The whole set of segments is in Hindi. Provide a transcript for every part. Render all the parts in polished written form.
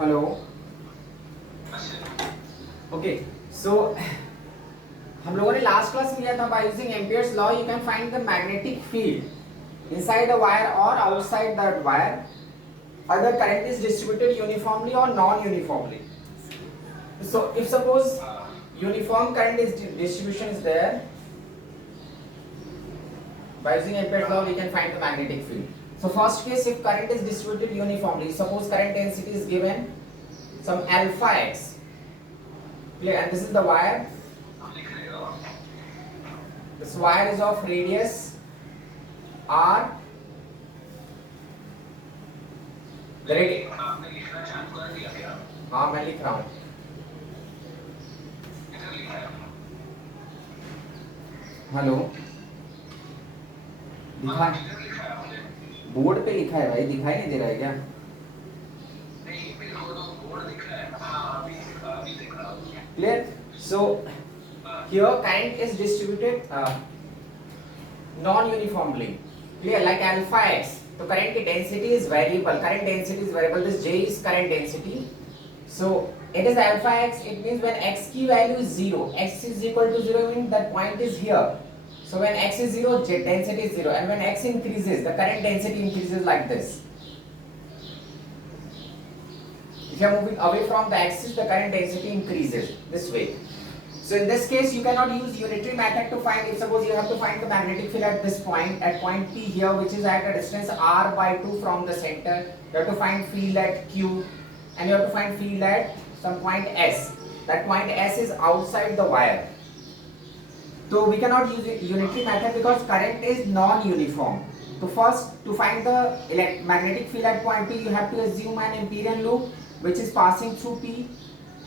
हेलो। ओके, सो हम लोगों ने लास्ट क्लास में लिया था by using Ampere's law you can find the magnetic field inside the wire और outside that wire other current is distributed uniformly or non-uniformly. So if suppose uniform current is distribution is there, by using Ampere's law we can find the magnetic field. So first case, if current is distributed uniformly, suppose current density is given some alpha x, clear, and this is the wire. This wire is of radius r. हाँ मैं लिख रहा हूँ। हेलो, दिखा बोर्ड पे लिखा है भाई, दिखाई नहीं दे रहा है क्या? Clear? So here current is distributed non-uniformly. Clear? Like alpha x. So current की density is variable. Current density is variable. This J is current density. So it is alpha x. It means when x की value is 0, x is equal to 0 means that point is here. So when x is 0, J density is 0, and when x increases, the current density increases like this. If you are moving away from the axis, the current density increases this way. So in this case, you cannot use unitary method to find. If suppose you have to find the magnetic field at this point, at point P here, which is at a distance r by 2 from the center, you have to find field at Q, and you have to find field at some point S. That point S is outside the wire. So we cannot use unitary method because current is non-uniform. So first, to find the magnetic field at point P, you have to assume an Amperian loop which is passing through P.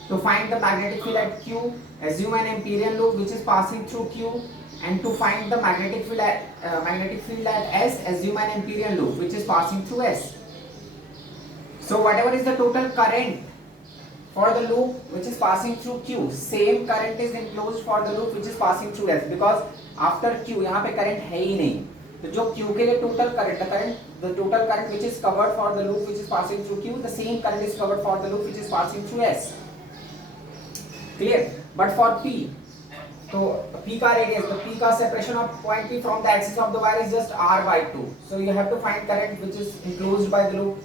To find the magnetic field at Q, assume an Amperian loop which is passing through Q, and to find the magnetic field at S, assume an Amperian loop which is passing through S. So whatever is the total current for the loop which is passing through Q, same current is enclosed for the loop which is passing through S, because after Q यहाँ पे current है ही नहीं, तो जो Q के लिए total current which is covered for the loop which is passing through Q, the same current is covered for the loop which is passing through S. Clear? But for P, तो P का radius, तो P का separation of point P from the axis of the wire is just r by 2. So you have to find current which is enclosed by the loop,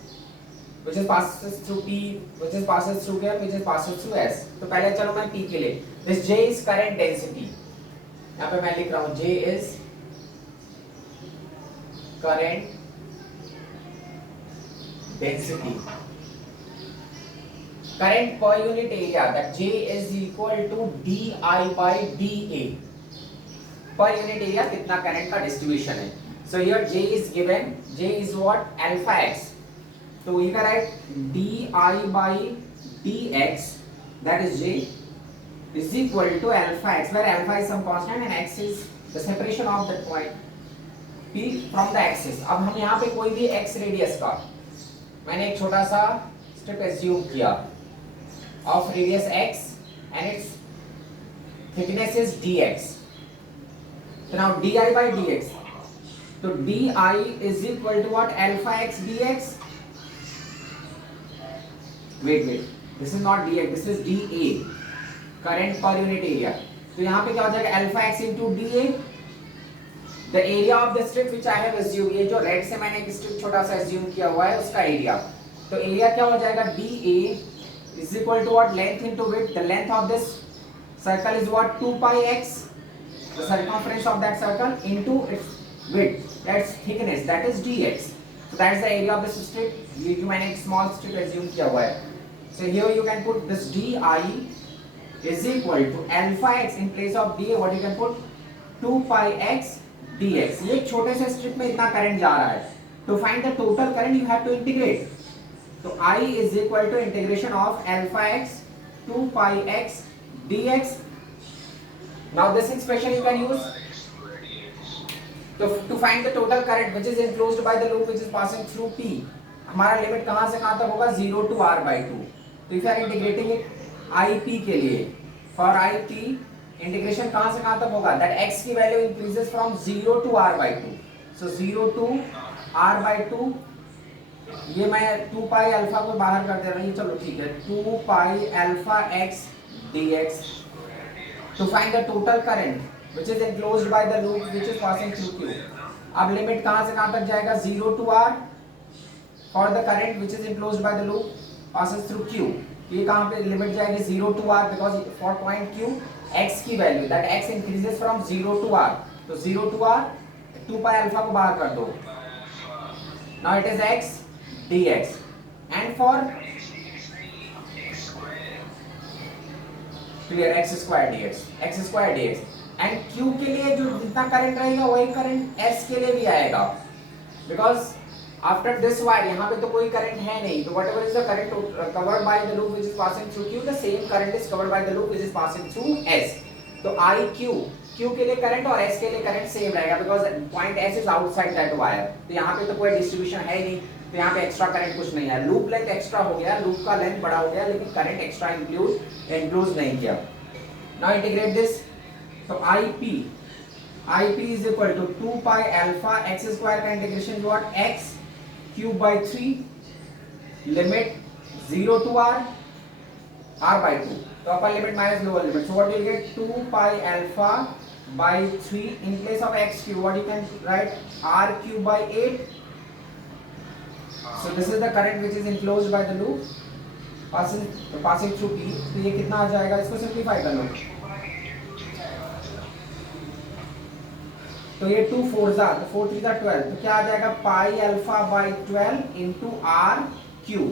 which is passes through P, which is passes through here, which is passes through S. तो पहले चलो मैं P के लिए, this J is current density. यहाँ पे मैं लिख रहा हूँ J is current density. Current per unit area, that J is equal to di by dA. Per unit area कितना current का distribution है. So here J is given. J is what? Alpha x. So you can write di by dx, that is J, is equal to alpha x, where alpha is some constant and x is the separation of that point P from the axis. अब हम यहाँ पे कोई भी x radius का, मैंने एक छोटा सा strip assume किया of radius x and its thickness is dx. So now di by dx, so di is equal to what? Alpha x dx. Wait, this is not dx, this is dA, current per unit area. तो यहाँ पे क्या हो जाएगा? alpha x into dA, the area of the strip which I have assumed, ये जो red से मैंने एक strip छोटा सा assume किया हुआ है उसका area, तो area क्या हो जाएगा? dA is equal to what? Length into width. The length of this circle is what? 2 pi x, the circumference of that circle, into its width, that's thickness, that is dx. So that's the area of this strip. ये जो मैंने एक small strip assume किया हुआ है. So here you can put this di is equal to alpha x in place of dA. What you can put? 2 pi x dx. ये छोटे से strip में इतना current जा रहा है. To find the total current you have to integrate. So I is equal to integration of alpha x 2 pi x dx. Now this expression you can use to find the total current which is enclosed by the loop which is passing through P. हमारा लिमिट कहाँ से कहाँ तक होगा? 0 to r by 2. तो if you are integrating it IP के लिए, for IP integration कहाँ से कहाँ तक होगा? That x की value increases from 0 to r by 2. So 0 to r by 2 ये मैं 2 पाई अल्फा को बाहर कर दे रहा हूँ, ये चलो ठीक है, 2 pi alpha x dx to find the total current which is enclosed by the loop which is passing through Q. अब लिमिट कहाँ से कहाँ तक जाएगा, 0 to r for the current which is enclosed by the loop passes through Q. ये कहाँ पे लिमिट जाएगी, 0 to r because for point Q x की value that x increases from 0 to r, तो 0 to r 2 पाई अल्फा को बाहर कर दो, now it is x dx and for clear x square dx and q के लिए जो जितना करंट रहेगा वही करंट s के लिए भी आएगा because after this wire यहाँ पे तो कोई करंट है नहीं, तो whatever is the current covered by the loop which is passing through q, the same current is covered by the loop which is passing through s. तो q के लिए करंट और s के लिए करंट सेम रहेगा because point s is outside that wire, तो यहाँ पे तो कोई डिस्ट्रीब्यूशन है नहीं, तो यहाँ पे एक्स्ट्रा करंट कुछ नहीं है, लूप लेंथ एक्स्ट्रा हो गया, लूप का लेंथ बड़ा हो गया, लेकिन करंट एक्स्ट्रा इंक्लूड नहीं किया. नाउ इंटीग्रेट दिस, तो IP is equal to 2 pi alpha x square का integration what, x cube by 3 limit 0 to r by 2, तो upper limit minus lower limit, so what you get 2 pi alpha by 3 in place of x cube what you can write r cube by 8. So this is the current which is enclosed by the loop passing through P. तो ये कितना आ जाएगा, इसको सिंपलीफाई कर लो, तो ये 2 4 जा, तो 4 3 जा 12, तो क्या आ जाएगा pi alpha by 12 into r cube.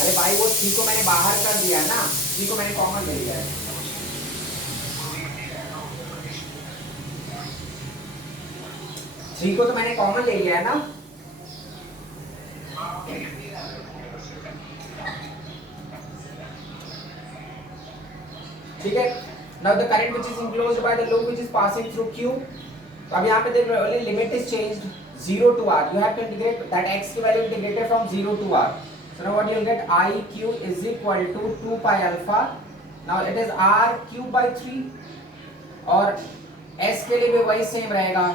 अरे भाई वो 3 को मैंने बाहर कर दिया ना, 3 को मैंने कॉमन ले लिया है, 3 को तो मैंने कॉमन ले लिया है ना. ठीक है, now the current which is enclosed by the loop which is passing through Q. तो अब यहाँ पे देख लो, limit is changed 0 to r, you have to integrate that x की value integrated from 0 to r. So now what you will get, IQ is equal to 2 pi alpha, now it is r cube by 3 और s के लिए भी वही सेम रहेगा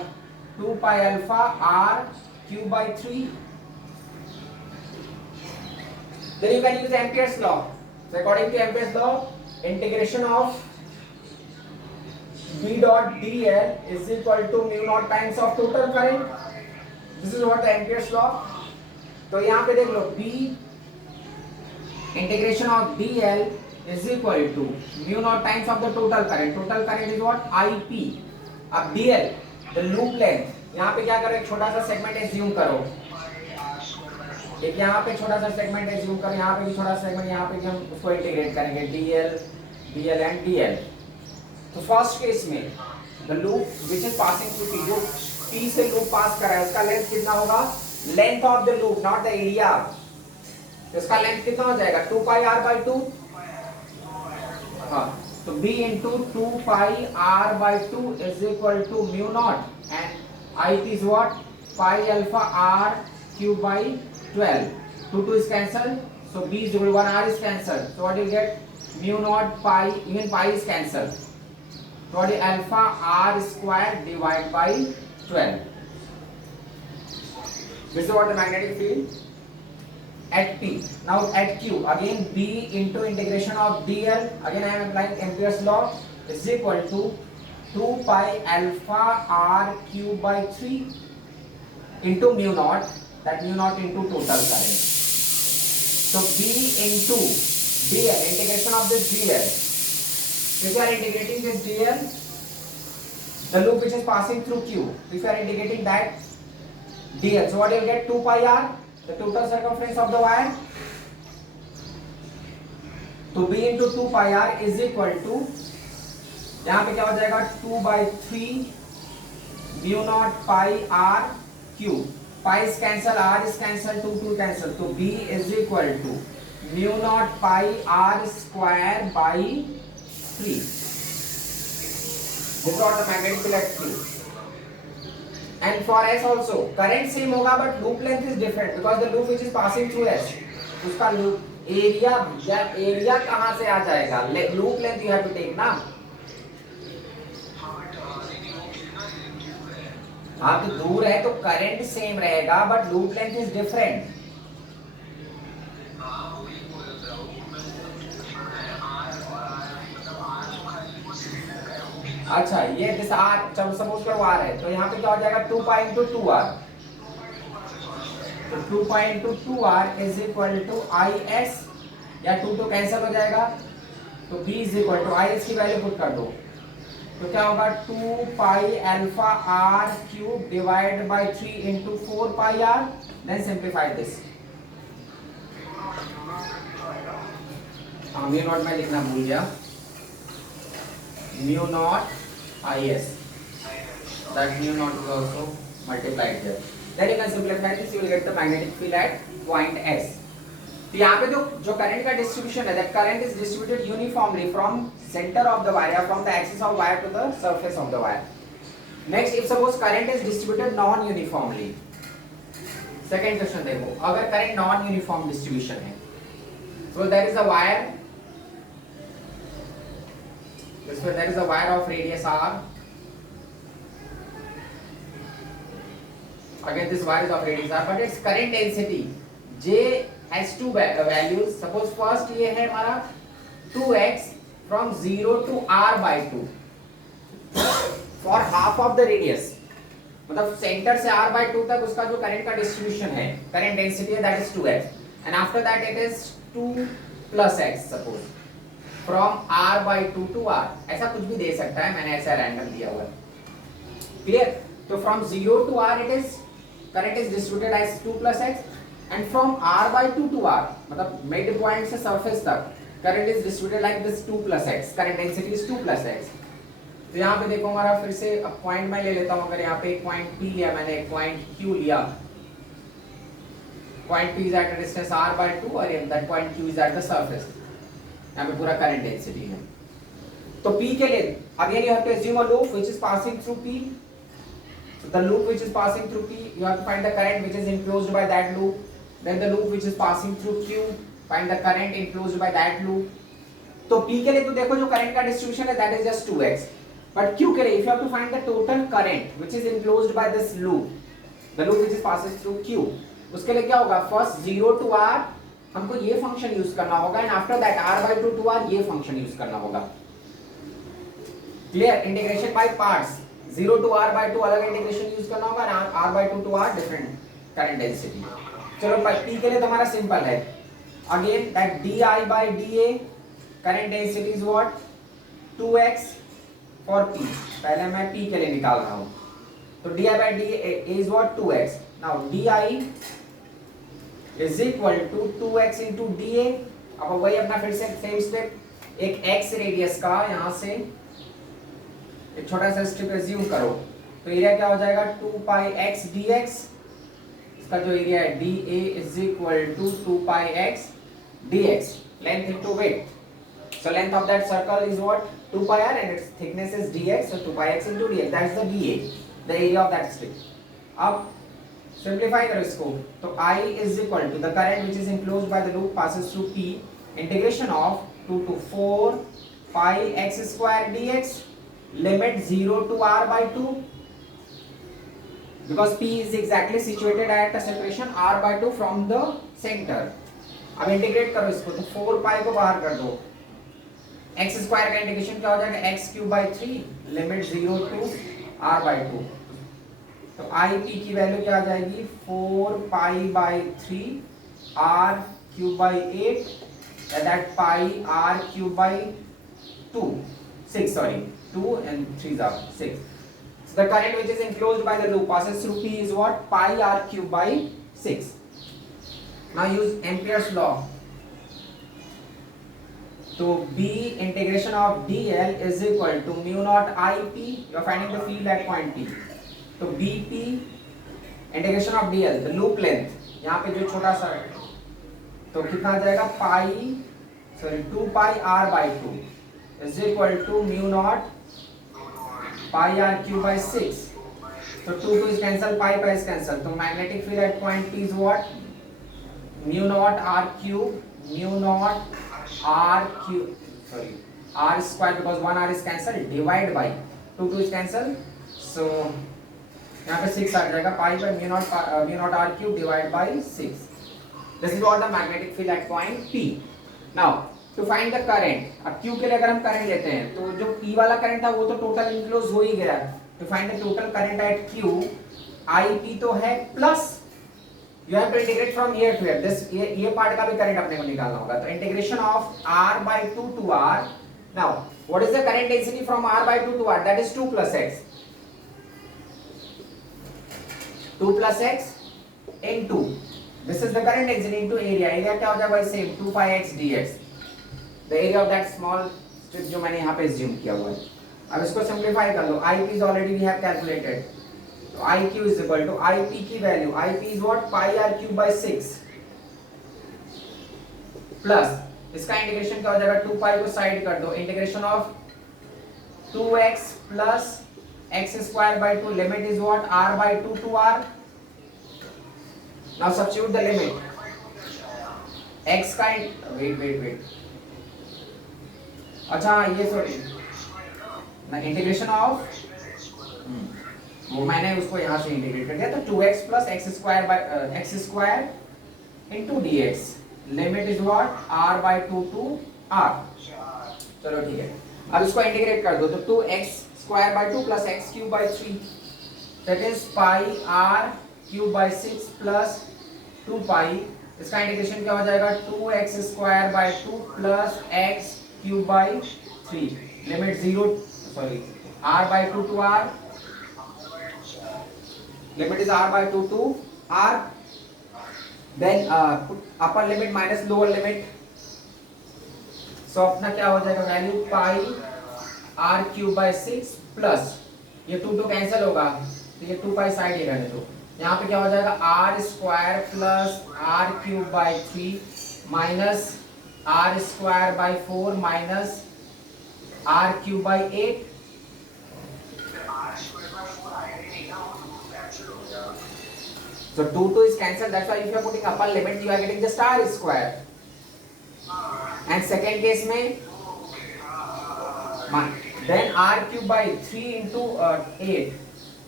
2 pi alpha r cube by 3. Then you can use Ampere's law. So according to Ampere's law, integration of B dot dl is equal to mu naught times of total current. This is what the Ampere's law. तो यहाँ पे देख लो, B integration of dl is equal to mu naught times of the total current. Total current is what, IP. अब dl the loop length, यहाँ पे क्या करो, एक छोटा सा सेगमेंट एज्यूम करो, एक यहाँ पे छोटा सा सेगमेंट एज्यूम करो, यहाँ पे भी छोटा सेगमेंट, यहाँ पे भी हम उसको इंटीग्रेट करेंगे dl एंड dl. तो फर्स्ट केस में the loop which is passing through P, जो P से लूप पास कर रहा है उसका लेंथ कितना होगा, length of the loop not the area, तो इसका लेंथ कितना हो जाएगा 2 pi r by 2. हाँ, तो B into 2 pi r by 2 is equal to mu naught and IP is what, pi alpha r cube by 12. 2 is cancelled, so B is equal to 1, r is cancelled, so what you get, mu naught pi, even pi is cancelled, so what is alpha r square divided by 12. This is what the magnetic field at P. Now at Q, again B into integration of dl, again I am applying Ampere's law, is equal to 2 pi alpha r cube by 3 into mu naught, that mu naught into total current. So B into dl, integration of this dl. If you are integrating this dl, the loop which is passing through Q, if you are integrating that dl, so what you will get, 2 pi r, the total circumference of the wire, तो B into 2 pi r is equal to, यहाँ पे क्या हो जाएगा 2 by 3 mu naught pi r cube, pi is cancel, r is cancel, 2 cancel, तो B is equal to mu naught pi r square by 3. This is what the magnetic field at Q. And for S also current same होगा but loop length is different because the loop which is passing through S, उसका loop area कहाँ से आ जाएगा, loop length you have to take ना. आप दूर है तो करंट सेम रहेगा but loop length is different. अच्छा ये दिस आर, जब सपोज करो आर है तो यहाँ पे क्या हो जाएगा 2 पाई इंटू 2 आर, तो 2 pi into 2 r is equal to I S, या 2 तो कैंसिल हो जाएगा तो b is equal to I S की वैल्यू पुट कर दो, तो क्या होगा 2 pi alpha r cube divide by 3 into 4 pi r, then simplify this. Mu naught में लिखना भूल गया, mu naught I S, that mu naught is also multiplied here, then you can simplify this, you will get the magnetic field at point S। तो यहाँ पे जो करंट का डिस्ट्रीब्यूशन है, that current is distributed uniformly from center of the wire, from the axis of wire to the surface of the wire। Next, if suppose current is distributed non-uniformly, second question देखो, अगर current non-uniform distribution है, so there is a wire, this way there is a wire of radius r, again this wire is of radius r, but its current density J has two values। suppose first ये है हमारा 2x from 0 to r by 2 for half of the radius, मतलब सेंटर से r by 2 तक उसका जो करंट का डिस्ट्रीब्यूशन है, करंट डेंसिटी है, that is 2x, and after that it is 2 plus x suppose from r by 2 to r, ऐसा कुछ भी दे सकता है, मैंने ऐसा रैंडम दिया हुआ है, क्लियर। तो from 0 to r it is current is distributed as 2 plus x, and from r by 2 to r, मतलब मिड पॉइंट से सरफेस तक current is distributed like this 2 plus x, current density is 2 plus x। तो यहाँ पे देखो हमारा फिर से अब पॉइंट मैं ले लेता हूँ, अगर यहाँ पे एक पॉइंट P लिया मैंने, एक पॉइंट Q लिया, point P is at a distance r by 2 और that point Q is at the surface, यहाँ पे पूरा करंट डेंसिटी है। तो P के लिए again you have to assume a loop which is passing through P, so the loop which is passing through P, you have to find the current which is enclosed by that loop, then the loop which is passing through Q, find the current enclosed by that loop। तो P के लिए तो देखो जो करंट का डिस्ट्रीब्यूशन है that is just 2x, but Q के लिए if you have to find the total current which is enclosed by this loop, the loop which is passes through Q, उसके लिए क्या होगा, first 0 to r हमको ये फंक्शन यूज करना होगा, and after that r by 2 to r ये फंक्शन यूज करना होगा, clear. Integration by parts, 0 to r by 2 अलग इंटीग्रेशन यूज करना होगा, r by 2 to r different current density. चलो P के लिए तो हमारा सिंपल है, again that di by dA current density is what 2x for P, पहले मैं P के लिए निकाल रहा हूं, तो di by dA is what 2x, now di is equal to 2x into dA। अब वही अपना फिर से सेम स्टेप, एक x रेडियस का यहां से एक छोटा सा स्ट्रिप एज्यूम करो, तो एरिया क्या हो जाएगा 2 पाई x dx, इसका जो एरिया है dA is equal to 2 pi x dx, length into width, so length of that circle is what 2 pi r and its thickness is dx, so 2 pi x into dx, that is the dA, the area of that strip। अब सिंप्लीफाई करो इसको, तो I is equal to the current which is enclosed by the loop passes through P, integration of 2 to 4 pi x square dx, limit 0 to r by 2, because P is exactly situated at a separation r by 2 from the center। अब इंटीग्रेट करो इसको, तो 4 पाई को बाहर कर दो, x स्क्वायर का इंटीग्रेशन क्या हो जाएगा x cube by 3, limit 0 to r by 2, तो I P की वैल्यू क्या आ जाएगी 4 pi by 3 r cube by 8, that pi r cube by 2 6, sorry 2 and 3 are 6, so the current which is enclosed by the loop passes through P is what pi r cube by 6। now use Ampere's law, तो B integration of dl is equal to mu naught IP, you are finding the field at point P, तो BP integration of dl, the loop length यहाँ पे जो छोटा सा है, तो कितना आ जाएगा पाई, sorry 2 pi r by 2 is equal to mu naught pi r cube by 6, so 2 is cancel, pi is cancel, तो magnetic field at point P is what mu naught r cube, mu naught r cube, sorry r square, because one r is cancelled, divide by 2 is cancelled, so यहाँ पे 6 आ जाएगा, pi by mu naught r cube divide by 6. This is what the magnetic field at point P. Now to find the current, अब Q के लिए अगर हम करंट लेते हैं तो जो P वाला करंट था वो तो टोटल इनक्लोज हो ही गया. To find the total current at Q, IP तो है plus you have to integrate from here to here. This ये पार्ट का भी करंट अपने को निकालना होगा. तो integration of R/2 to R. Now what is the current density from R/2 to R? That is 2 + x. 2 + x into this is the current density into area. area क्या हो जाएगा भाई? Same 2 pi x dx. The area of that small strip जो मैंने यहाँ पे assume किया हुआ है. अब इसको सिंप्लीफाई कर लो. IP is already we have calculated. तो IQ is equal to IP की value. IP is what? pi r cube by 6 plus इसका इंटीग्रेशन क्या हो जाएगा? 2 pi को साइड कर दो. Integration of 2x plus x square by 2. Limit is what? R/2 to R. Now substitute the limit. X का wait. अच्छा ये सॉरी ना इंटीग्रेशन ऑफ वो मैंने उसको यहाँ से इंटीग्रेट कर दिया. तो 2x plus x square by x square into dx. Limit is what? R/2 to R. चलो ठीक है. अब इसको इंटीग्रेट कर दो. तो 2x square by 2 plus x cube by 3. That is pi r cube by 6 plus 2 pi. इसका इंटीग्रेशन क्या हो जाएगा? 2x square by 2 plus x cube by 3. Limit 0 sorry R/2 to R. Limit is R/2 to R. Then put upper limit minus lower limit. So अपना क्या हो जाएगा? Value pi r cube by 6 plus ये 2 कैंसिल होगा तो ये 2 pi साइड ही रहने दो. यहाँ पे क्या हो जाएगा? r square plus r cube by 3 minus r square by 4 minus r cube by 8. So 2 is cancelled. That's why if you are putting upper limit, you are getting just r square. And second case में then r cube by 3 into 8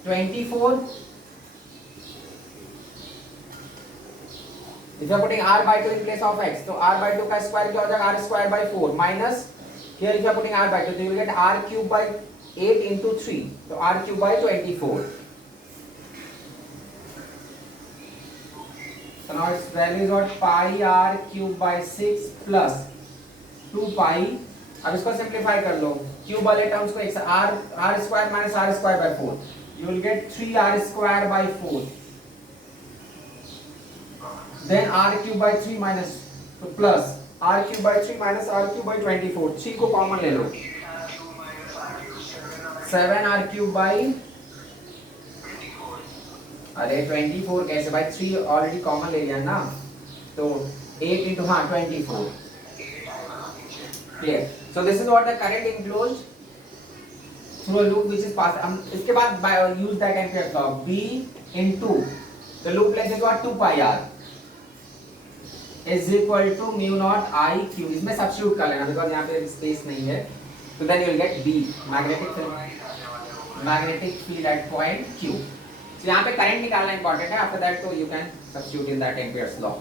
24. If you are putting r/2 in place of x, तो r/2 का स्क्वायर क्या हो जाएगा? r square by 4 minus here if you are putting r/2, so you will get r cube by 8 into 3, तो r cube by 24. So now its value is what? Pi r cube by 6 plus 2 pi. अब इसको सिंप्लीफाई कर लो. क्यूब वाले टर्म्स को एक r square minus r square by 4. You will get 3r square by 4. Then r cube by 3 minus तो plus r cube by 3 minus r cube by 24. 3 को कॉमन ले लो. 7r cube by अरे 24 कैसे भाई? 3 ऑलरेडी कॉमन ले लिया ना, तो 8 into 24. Clear. So this is what the current enclosed through a loop which is passed. इसके बाद use that Ampere's law. B into the loop length is what? 2 pi r is equal to mu naught I q. इसमें substitute कर लेना because यहाँ पे space नहीं है. So then you will get B, magnetic field at point Q. So यहाँ पे करंट निकालना इंपॉर्टेंट है. आफ्टर दैट तो you can substitute in that Ampere's law.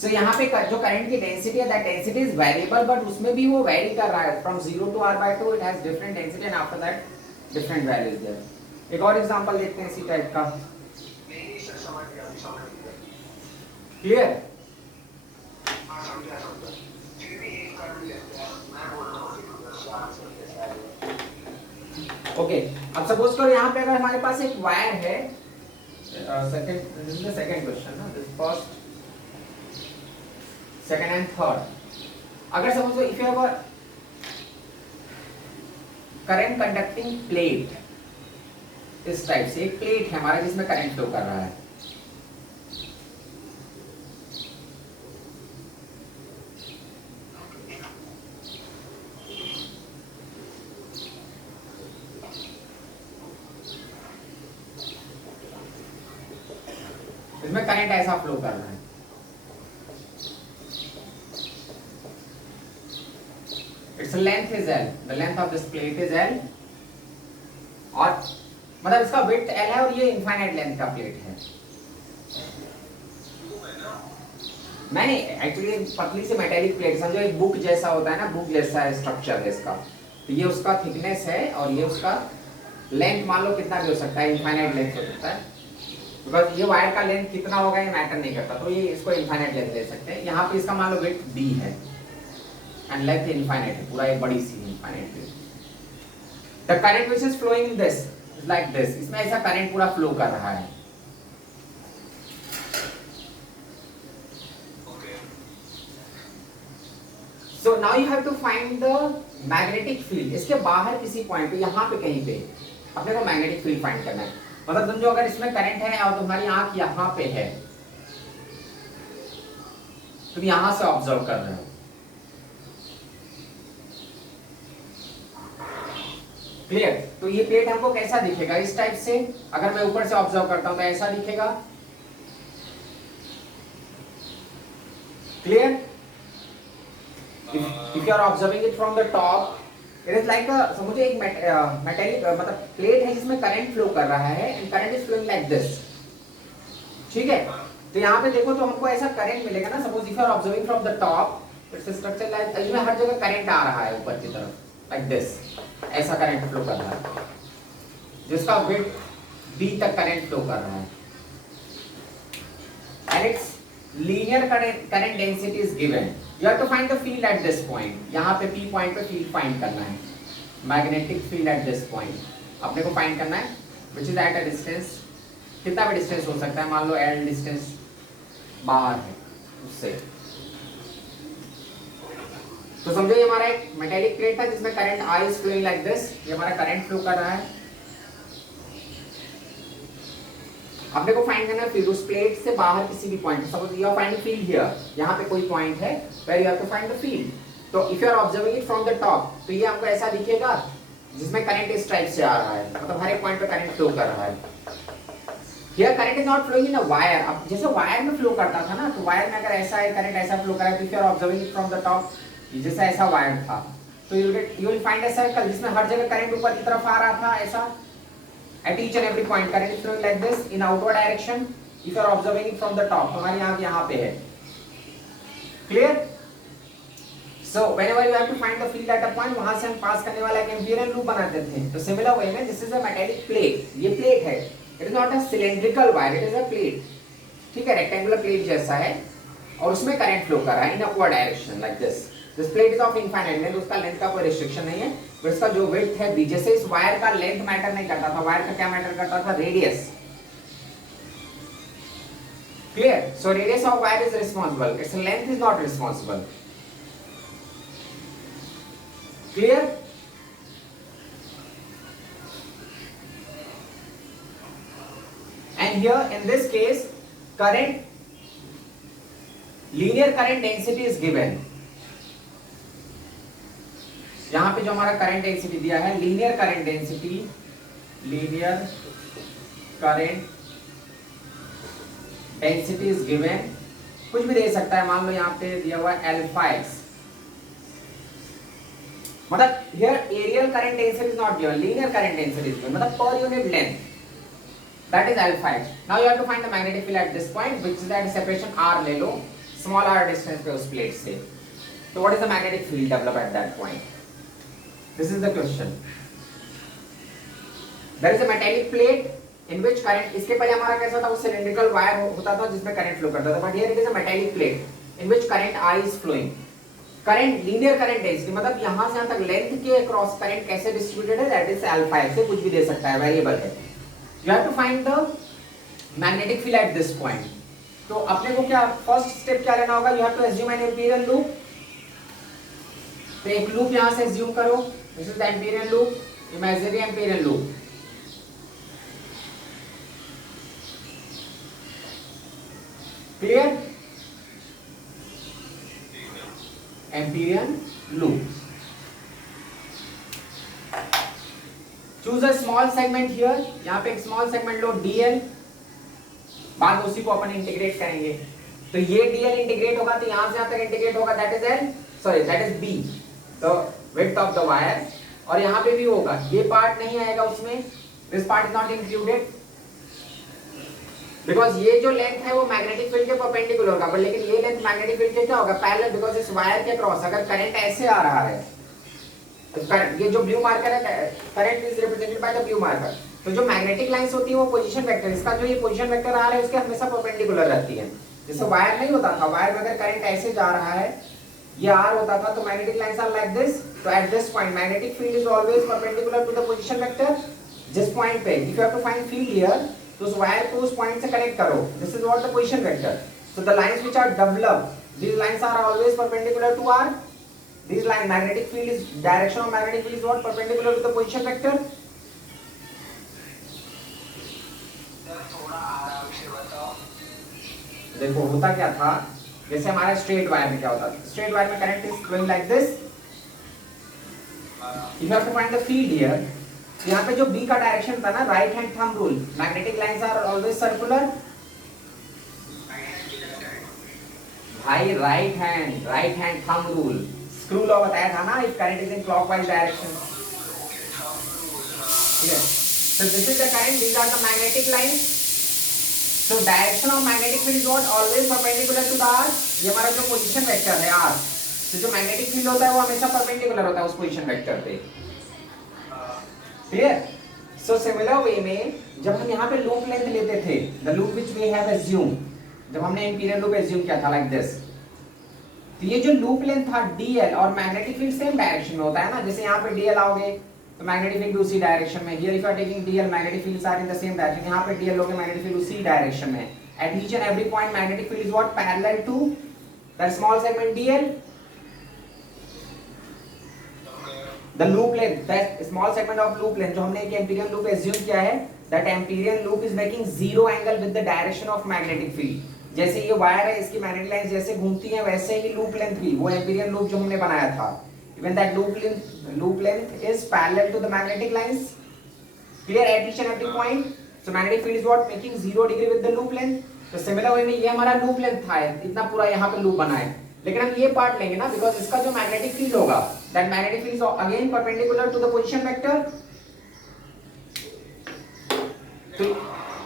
So यहाँ पे जो करंट की डेंसिटी है, that density is variable, but उसमें भी वो वेरी कर रहा है. From 0 to r/2 it has different density and after that different values there. एक और एग्जांपल देखते हैं इसी टाइप का. क्लियर? ओके. अब सपोज करो यहाँ पे अगर हमारे पास एक वायर है, सेकंड क्वेश्चन ना, this first second and third. अगर suppose if you have a current conducting plate, इस टाइप से एक प्लेट है हमारा जिसमें करंट फ्लो कर रहा है. इसमें करंट ऐसा फ्लो कर रहा है. Its length is L. The length of this plate is L. और मतलब इसका विड्थ L है और ये इनफाइनाइट लेंथ का प्लेट है। नहीं एक्चुअली पतली सी मेटेलिक प्लेट, समझो एक बुक जैसा होता है ना, बुक जैसा स्ट्रक्चर है इसका, तो ये उसका थिकनेस है और ये उसका लेंथ मान लो कितना भी हो सकता है, इनफाइनाइट लेंथ हो सकता है, बिकॉज ये वायर का लेंथ कितना होगा ये मैटर नहीं करता, तो ये इसको इनफाइनाइट लेंथ ले सकते हैं। यहाँ पे इसका मान लो विड्थ d है एंड लेंथ इनफाइनाइट है, पूरा एक बड़ी सी infinite length. The current which is flowing in this is like this, इसमें ऐसा करंट पूरा फ्लो कर रहा है। So now you have to find the magnetic field। इसके बाहर किसी पॉइंट पे, यहाँ पे कहीं पे अपने को मैग्नेटिक फील्ड फाइंड करना है। मतलब समझो अगर इसमें करंट है और तुम्हारी आंख यहाँ पे है, तुम यहां से ऑब्जर्व कर रहे हो, क्लियर? तो ये प्लेट हमको कैसा दिखेगा, इस टाइप से। अगर मैं ऊपर से ऑब्जर्व करता हूं तो ऐसा दिखेगा, clear? If you are observing it from the top, it is like a, समझो एक मेटेलिक मतलब प्लेट है जिसमें करंट फ्लो कर रहा है and current is flowing like this, ठीक है? तो यहाँ पे देखो तो हमको ऐसा करंट मिलेगा ना, suppose if you are observing from the top, it's a structure like, इसमें हर जगह करंट आ रहा है ऊपर की तरफ लाइक दिस, ऐसा करंट फ्लो कर रहा है जिसका विड्थ b तक करंट फ्लो कर रहा है and it's linear current density is given. You have to find the field at this point। यहाँ पे P पॉइंट पे फील्ड फाइंड करना है, magnetic field at this point अपने को फाइंड करना है, which is at a distance, कितना भी डिस्टेंस हो सकता है, मान लो L डिस्टेंस बाहर है उससे। तो समझो ये हमारा एक मेटेलिक प्लेट था जिसमें current I is flowing like this, ये हमारा करंट फ्लो कर रहा है, अपने को फाइंड करना है फिर उस प्लेट से बाहर किसी भी point, suppose you are finding field here, यहाँ पे कोई पॉइंट है where you have to find the field. तो if you are observing it from the top, तो ये हमको ऐसा दिखेगा जिसमें करंट इस टाइप से आ रहा है, मतलब हर एक पॉइंट पे करंट फ्लो कर रहा है। Here current is not flowing in a wire. अब जैसे वायर में फ्लो करता था ना, तो वायर में अगर ऐसा है करंट ऐसा फ्लो कर रहा है, तो if you are observing it from the top, जैसे ऐसा वायर था, तो you will find a circle जिसमें हर जगह करंट ऊपर की तरफ आ रहा था, ऐसा at each and every point current is flowing like this in outward direction if you are observing it from the top। हमारी आंख यहाँ पे है, clear? So whenever you have to find the field at a point, वहां से हम पास करने वाला एक एम्पियरल लूप बनाते थे। तो सिमिलर वे में this is a metallic plate, ये प्लेट है, it is not a cylindrical wire, it is a plate, ठीक है? रेक्टेंगुलर प्लेट जैसा है और उसमें करंट फ्लो कर रहा है in upward direction like this. This plate is of infinite length, उसका लेंथ का कोई रिस्ट्रिक्शन नहीं है, पर इसका जो विड्थ है b, जैसे इस वायर का लेंथ मैटर नहीं करता था, वायर का क्या मैटर करता था, radius, clear? So radius of wire is responsible, its length is not responsible, clear? And here in this case current, linear current density is given। यहां पे जो हमारा करंट डेंसिटी दिया है, linear current density, linear current density is given, कुछ भी दे सकता है, मान लो यहाँ पे दिया हुआ है अल्फा एक्स, मतलब here areal current density is not given, linear current density is given, मतलब per unit length, that is alpha x। now you have to find the magnetic field at this point, which is at separation r ले लो, small r distance पे उस प्लेट से। तो what is the magnetic field developed at that point? This is the question। there is a metallic plate in which current, इसके पहले हमारा कैसा था, वो cylindrical wire होता था जिसमें करंट फ्लो करता था, but here it is a metallic plate in which current I is flowing। Current, linear current density मतलब यहां से यहां तक लेंथ के अक्रॉस करंट कैसे डिस्ट्रीब्यूटेड है, दैट इज अल्फा एक्स, से कुछ भी दे सकता है, वेरिएबल है। You have to find the magnetic field at this point। तो अपने को क्या फर्स्ट स्टेप क्या लेना होगा, you have to assume an imperial loop। तो एक लूप यहां से assume करो, this is the imperial loop, imaginary imperial loop। clear? Imperial loop। Choose a small segment here, यहाँ पे एक small segment लो dl, बाद में उसी को अपन इंटीग्रेट करेंगे। तो ये dl इंटीग्रेट होगा तो यहाँ से यहाँ तक इंटीग्रेट होगा, that is L, sorry that is B, the width of the wire। और यहाँ पे भी होगा, ये पार्ट नहीं आएगा उसमें this part is not included because ये जो लेंथ है वो मैग्नेटिक फील्ड के परपेंडिकुलर होगा, बट लेकिन ये लेंथ मैग्नेटिक फील्ड के क्या होगा, पैरेलल, बिकॉज इस वायर के क्रॉस अगर करंट ऐसे आ रहा है तो करंट, ये जो ब्लू मार्कर है current is represented by the blue marker, तो जो मैग्नेटिक लाइंस होती है वो पोजीशन वेक्टर, इसका जो ये पोजीशन वेक्टर आ रहा है उसके हमेशा परपेंडिकुलर रहती है। जैसे वायर नहीं होता था, वायर में अगर करंट ऐसे जा रहा है, ये आर होता था, तो magnetic lines are like this, तो at this point magnetic field is always perpendicular to the position vector. जिस पॉइंट पे if you have to find field here, तो उस वायर को उस पॉइंट से कनेक्ट करो, this is what the position vector. So the lines which are developed, these lines are always perpendicular to r, these line magnetic field is, direction of magnetic field is what, perpendicular to the position vector। देखो होता क्या था, जैसे हमारा स्ट्रेट वायर में क्या होता है, स्ट्रेट वायर में current is flowing like this, you have to find the field here. यहाँ पे जो B का डायरेक्शन था ना, right hand thumb rule, magnetic lines are always circular, भाई right hand thumb rule, screw law बताया था ना, if current is in clockwise direction, ठीक है। So this is the current, these are the magnetic lines, so direction of magnetic field is what, always perpendicular to the r, ये हमारा जो पोजीशन वेक्टर है r, तो जो मैग्नेटिक फील्ड होता है वो हमेशा परपेंडिकुलर होता है उस पोजीशन वेक्टर पे, क्लियर। सो सिमिलर वे में जब हम यहाँ पे लूप लेंथ लेते थे, the loop which we have assume, जब हमने इंपीरियल लूप अज्यूम किया था लाइक दिस, तो ये जो लूप लेंथ था dl और मैग्नेटिक फील्ड सेम डायरेक्शन में होता है ना, जैसे यहाँ पे dl आओगे तो मैग्नेटिक फील्ड उसी डायरेक्शन में, here if you are taking dl magnetic fields are in the same direction, यहाँ पे dl लोगे मैग्नेटिक फील्ड उसी डायरेक्शन में, at each and every point magnetic field is what, parallel to the small segment dl, the loop length, that small segment of loop length जो हमने एक एम्पीरियन लूप एज्यूम किया है, that Amperian loop is making zero angle with the direction of magnetic field. जैसे ये वायर है, इसकी मैग्नेटिक लाइंस जैसे घूमती हैं वैसे ही लूप लेंथ भी, वो एम्पीरियन लूप जो हमने बनाया था, even that loop length is parallel to the magnetic lines, clear, at each and every point. So magnetic field is what, making 0 degree with the loop length. तो सिमिलर वे में ये हमारा लूप लेंथ था, इतना पूरा यहाँ पे लूप बना है, लेकिन हम ये पार्ट लेंगे ना, बिकॉज इसका जो मैग्नेटिक फील्ड होगा, that magnetic field is again perpendicular to the position vector,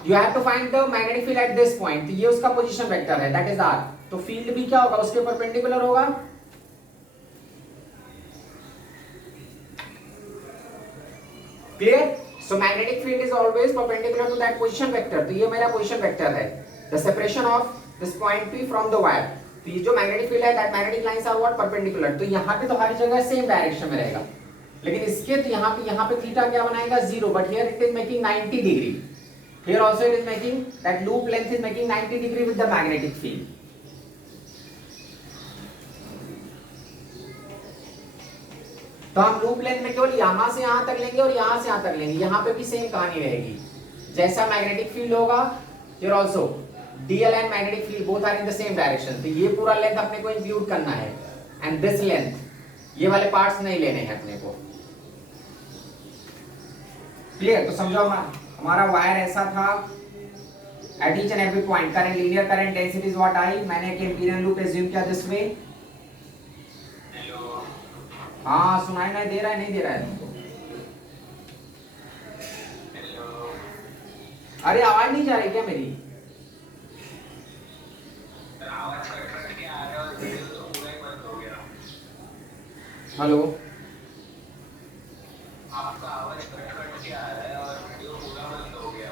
you have to find the magnetic field at this point, तो ये उसका पोजीशन वेक्टर है, that is r, तो फील्ड भी क्या होगा, उसके परपेंडिकुलर होगा, clear. So magnetic field is always perpendicular to that position vector, तो ये मेरा पोजीशन वेक्टर है, the separation of this point P from the wire, तो ये जो मैग्नेटिक फील्ड है that magnetic lines are what, perpendicular, तो यहाँ पे तो हर जगह सेम डायरेक्शन में रहेगा, लेकिन इसके तो यहाँ पे थीटा क्या बनाएगा, 0, but here it is making 90 degree, here also it is making, that loop length is making 90 degree with the magnetic field। तो हम लूप लेंथ में केवल यहां से यहां तक लेंगे और यहां से यहां तक लेंगे, यहां पे भी सेम कहानी रहेगी, जैसा मैग्नेटिक फील्ड होगा, here also dl and magnetic field both are in the same direction, तो ये पूरा लेंथ अपने को इंक्लूड करना है, एंड दिस लेंथ, ये वाले पार्ट्स नहीं लेने हैं अपने को, क्लियर। तो समझो हमारा वायर ऐसा था, eight each and every point current, linear current density is what I, मैंने एक एम्पीरियन लूप अज्यूम किया दिस वे, हाँ सुनाई नहीं दे रहा है, नहीं दे रहा है तुमको, अरे आवाज नहीं जा रही क्या मेरी, हेलो, आपका आवाज कट के आ रहा है और वीडियो पूरा बंद हो गया,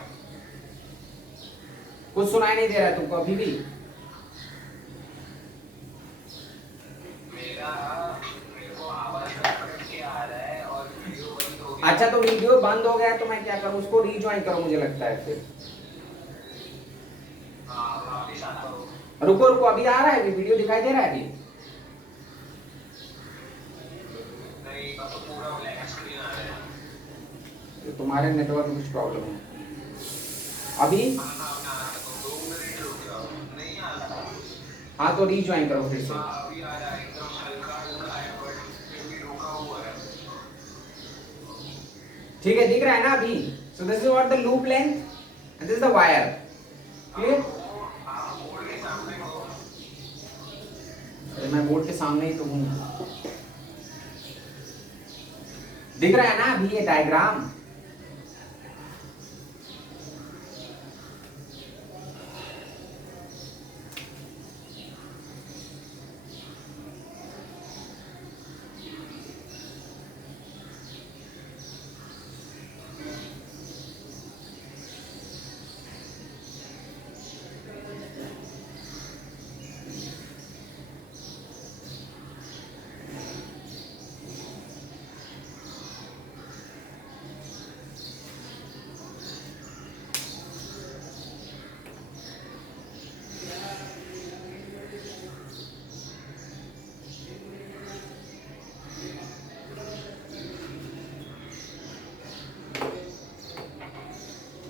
कुछ सुनाई नहीं दे रहा है तुमको अभी भी, मेरे को आवाज कट के आ रहा है और वीडियो बंद हो गया। अच्छा तो वीडियो बंद हो गया तो मैं क्या करूं, उसको रीजॉइन करूं, मुझे लगता है फिर, वापस आता हूं, रुको अभी आ रहा है, वीडियो दिखाई दे रहा है अभी, तुम्हारे नेटवर्क में कुछ प्रॉब्लम है अभी, हाँ तो रीज्वाइन करो फिर से, ठीक है, दिख रहा है ना अभी। So this is what the loop length and this is the wire, clear. अरे मैं बोर्ड के सामने ही तो हूँ, दिख रहा है ना अभी ये डायग्राम,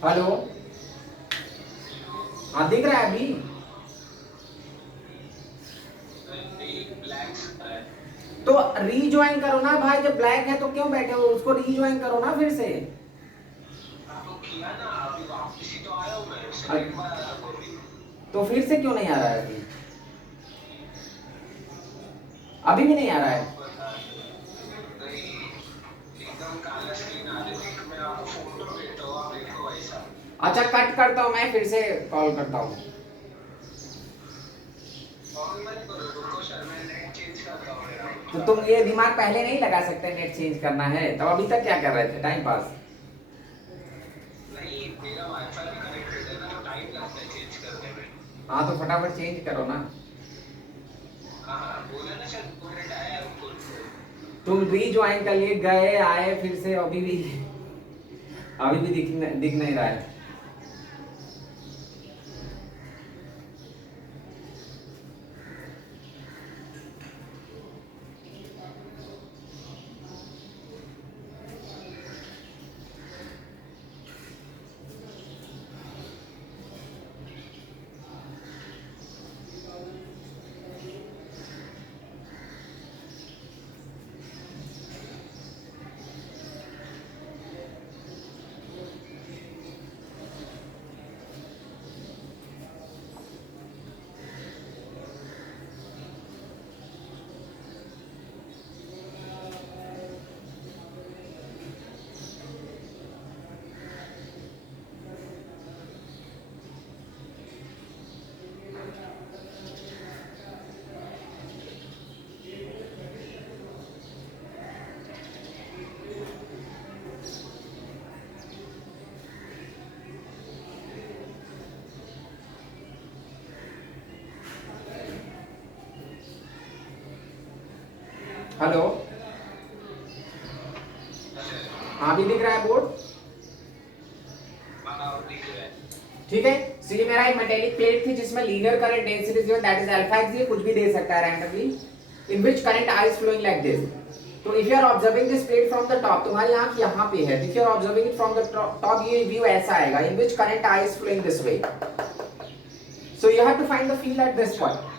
हेलो, हाँ दिख रहा है अभी। तो रीज्वाइन करो ना भाई, जब ब्लैक है तो क्यों बैठे हो, उसको रीज्वाइन करो ना फिर से। तो फिर से क्यों नहीं आ रहा है अभी? अभी भी नहीं आ रहा है? अच्छा कट करता हूँ, मैं फिर से कॉल करता हूँ। तो तुम ये दिमाग पहले नहीं लगा सकते नेट चेंज करना है, तब अभी तक क्या कर रहे थे, टाइम पास? हाँ तो फटाफट चेंज करो ना। तुम रीज्वाइन कर लिए, गए आए फिर से, अभी भी दिख नहीं रहा है। हेलो, हाँ भी दिख रहा है बोर्ड? ठीक है। सो ये मेरा एक मेटेलिक प्लेट थी जिसमें लीनियर करंट डेंसिटी जो दैट इज अल्फा एक्स, ये कुछ भी दे सकता है randomly, in which current I is flowing like this. तो if you are observing this plate from the top, तुम्हारी आंख यहाँ पे है, if you are observing it from the top, ये व्यू ऐसा आएगा, in which current I is flowing this way. So you have to find the field eight this point.